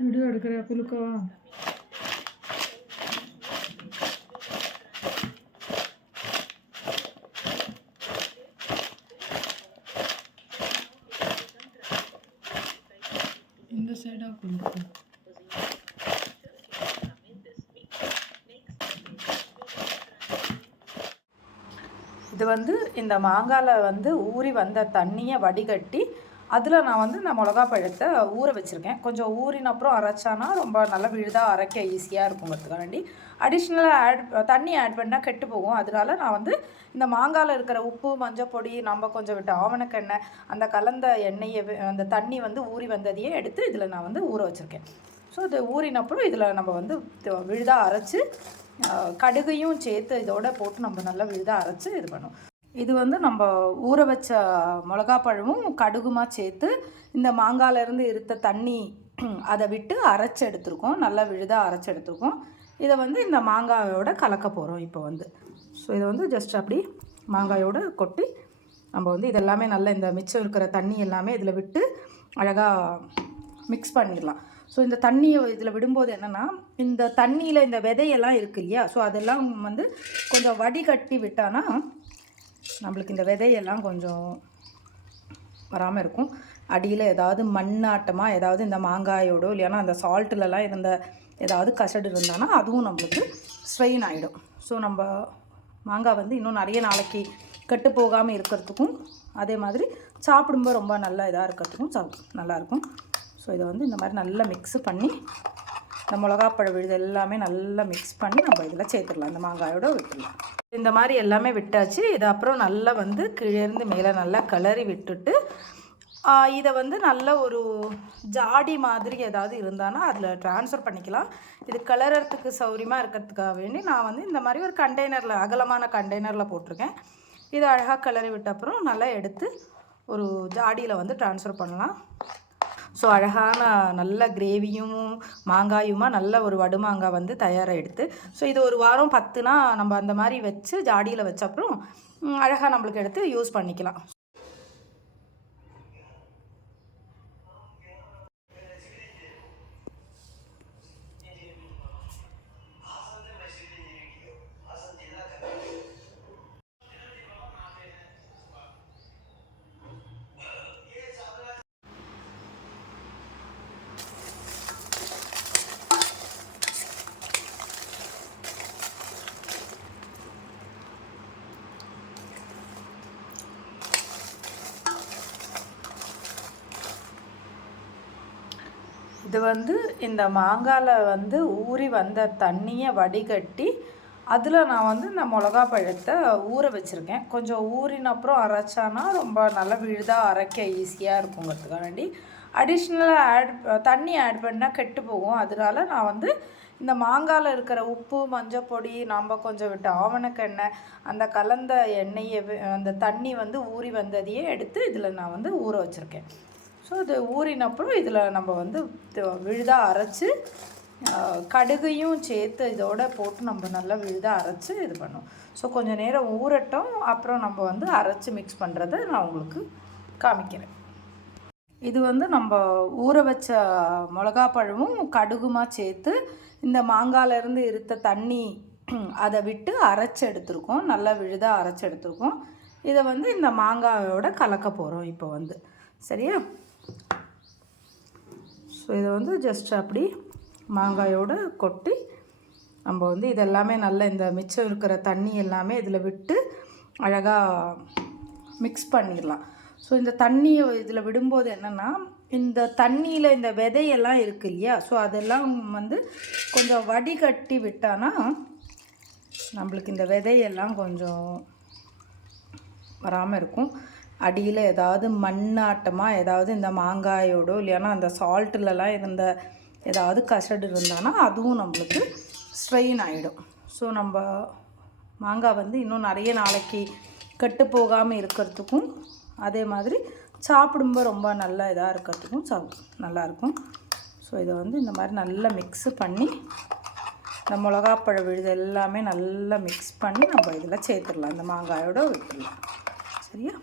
Video எடுக்கிற குலுக்கவா? இந்த சைடாக குலுக்கு. இது வந்து இந்த மாங்காயில் வந்து ஊறி வந்த தண்ணியை வடிகட்டி அதில் நான் வந்து இந்த மிளகா பழத்தை ஊற வச்சுருக்கேன். கொஞ்சம் ஊறின அப்புறம் அரைச்சானா ரொம்ப நல்லா விழுதாக அரைக்க ஈஸியாக இருக்குங்கிறதுக்காக வேண்டி அடிஷ்னலாக தண்ணி ஆட் பண்ணால் கெட்டு போகும். அதனால நான் வந்து இந்த மாங்காயில் இருக்கிற உப்பு, மஞ்சள் பொடி, நம்ம கொஞ்சம் விட்டு ஆவணக்கெண்ணெய், அந்த கலந்த எண்ணெயை அந்த தண்ணி வந்து ஊறி வந்ததையே எடுத்து இதில் நான் வந்து ஊற வச்சுருக்கேன். ஸோ இது ஊறினப்புறம் இதில் நம்ம வந்து விழுதாக அரைச்சி கடுகையும் சேர்த்து இதோட போட்டு நம்ம நல்லா விழுதாக அரைச்சி இது பண்ணுவோம். இது வந்து நம்ம ஊற வச்ச மிளகாப்பழமும் கடுகுமா சேர்த்து இந்த மாங்காயிலேருந்து இருந்த தண்ணி அதை விட்டு அரைச்சி எடுத்துருக்கோம். நல்லா விழுதாக அரைச்சி எடுத்துருக்கோம். இதை வந்து இந்த மாங்காயோட கலக்க போகிறோம் இப்போ வந்து. ஸோ இதை வந்து ஜஸ்ட் அப்படி மாங்காயோடு கொட்டி நம்ம வந்து இதெல்லாமே நல்லா இந்த மிச்சம் இருக்கிற தண்ணி எல்லாமே இதில் விட்டு அழகாக மிக்ஸ் பண்ணிடலாம். ஸோ இந்த தண்ணியை இதில் விடும்போது என்னென்னா, இந்த தண்ணியில் இந்த விதையெல்லாம் இருக்குது இல்லையா, ஸோ அதெல்லாம் வந்து கொஞ்சம் வடிகட்டி விட்டானா நம்மளுக்கு இந்த விதையெல்லாம் கொஞ்சம் வராமல் இருக்கும். அடியில் ஏதாவது மண்ணாட்டமாக ஏதாவது இந்த மாங்காயோடோ இல்லைன்னா அந்த சால்ட்டுலலாம் இருந்த ஏதாவது கசடு இருந்தானா அதுவும் நம்மளுக்கு ஸ்ட்ரெயின் ஆகிடும். ஸோ நம்ம மாங்காய் வந்து இன்னும் நிறைய நாளைக்கு கெட்டு போகாமல் இருக்கிறதுக்கும் அதே மாதிரி சாப்பிடும்போது ரொம்ப நல்லா இதாக இருக்கிறதுக்கும் நல்லாயிருக்கும். ஸோ இதை வந்து இந்த மாதிரி நல்லா மிக்ஸ் பண்ணி இந்த மிளகாப்பழ விழுது எல்லாமே நல்லா மிக்ஸ் பண்ணி நம்ம இதில் சேர்த்துடலாம். இந்த மாங்காயோடு விட்டுடலாம். இந்த மாதிரி எல்லாமே விட்டாச்சு. இது அப்புறம் நல்லா வந்து கீழேருந்து மேலே நல்லா கிளறி விட்டுட்டு இதை வந்து நல்ல ஒரு ஜாடி மாதிரி ஏதாவது இருந்தானா அதில் ட்ரான்ஸ்ஃபர் பண்ணிக்கலாம். இது கிளறதுக்கு சௌரியமாக இருக்கிறதுக்காக வேண்டி நான் வந்து இந்த மாதிரி ஒரு கண்டெய்னரில், அகலமான கண்டெய்னரில் போட்டிருக்கேன். இதை அழகாக கிளறி விட்ட அப்புறம் நல்லா எடுத்து ஒரு ஜாடியில் வந்து ட்ரான்ஸ்ஃபர் பண்ணலாம். ஸோ அழகான நல்ல கிரேவியும் மாங்காயுமா நல்ல ஒரு வடுமாங்காய் வந்து தயாராக எடுத்து, ஸோ இது ஒரு வாரம் 10 நம்ம அந்த மாதிரி வச்சு ஜாடியில் வச்ச அப்புறம் அழகாக நம்மளுக்கு எடுத்து யூஸ் பண்ணிக்கலாம். இது வந்து இந்த மாங்காயில் வந்து ஊறி வந்த தண்ணியை வடிகட்டி அதில் நான் வந்து இந்த மிளகா பழத்தை ஊற வச்சுருக்கேன். கொஞ்சம் ஊறின அப்புறம் அரைச்சானா ரொம்ப நல்லா விழுதாக அரைக்க ஈஸியாக இருக்குங்கிறதுக்காக வேண்டி அடிஷ்னலாக தண்ணி ஆட் பண்ணால் கெட்டு போகும். அதனால நான் வந்து இந்த மாங்காயில் இருக்கிற உப்பு, மஞ்சள் பொடி, நம்ம கொஞ்சம் விட்டு ஆவணக்கெண்ணெய், அந்த கலந்த எண்ணெயை அந்த தண்ணி வந்து ஊறி வந்ததையே எடுத்து இதில் நான் வந்து ஊற வச்சுருக்கேன். ஸோ இது ஊறினப்புறம் இதில் நம்ம வந்து விழுதாக அரைச்சி கடுகையும் சேர்த்து இதோட போட்டு நம்ம நல்லா விழுதாக அரைச்சி இது பண்ணுவோம். ஸோ கொஞ்சம் நேரம் ஊறட்டும், அப்புறம் நம்ம வந்து அரைச்சி மிக்ஸ் பண்ணுறதை நான் உங்களுக்கு காமிக்கிறேன். இது வந்து நம்ம ஊற வச்ச மிளகாப்பழமும் கடுகுமா சேர்த்து இந்த மாங்காயிலேருந்து இருந்த தண்ணி அதை விட்டு அரைச்சி எடுத்துருக்கோம். நல்லா விழுதாக அரைச்சி எடுத்துருக்கோம். இதை வந்து இந்த மாங்காயோட கலக்க போகிறோம் இப்போ வந்து. சரியா? ஸோ இதை வந்து ஜஸ்ட் அப்படி மாங்காயோடு கொட்டி நம்ம வந்து இதெல்லாமே நல்லா இந்த மிச்சம் இருக்கிற தண்ணி எல்லாமே இதில் விட்டு அழகாக மிக்ஸ் பண்ணிடலாம். ஸோ இந்த தண்ணியை இதில் விடும்போது என்னென்னா, இந்த தண்ணியில் இந்த விதையெல்லாம் இருக்குது இல்லையா, ஸோ அதெல்லாம் வந்து கொஞ்சம் வடிகட்டி விட்டானா நம்மளுக்கு இந்த விதையெல்லாம் கொஞ்சம் வராமல் இருக்கும். அடியில் ஏதாவது மண்ணாட்டமாக ஏதாவது இந்த மாங்காயோடோ இல்லைன்னா அந்த சால்ட்டுலலாம் இருந்த ஏதாவது கசடு இருந்தானா அதுவும் நம்மளுக்கு ஸ்ட்ரெயின் ஆகிடும். ஸோ நம்ம மாங்காய் வந்து இன்னும் நிறைய நாளைக்கு கெட்டு போகாமல் இருக்கிறதுக்கும் அதே மாதிரி சாப்பிடும்போது ரொம்ப நல்லா இதாக இருக்கிறதுக்கும் நல்லாயிருக்கும். ஸோ இதை வந்து இந்த மாதிரி நல்லா மிக்ஸு பண்ணி இந்த மிளகாப்பழ விழுது எல்லாமே நல்லா மிக்ஸ் பண்ணி நம்ம இதில் சேர்த்துடலாம். இந்த மாங்காயோடு விட்டுடலாம். சரியா?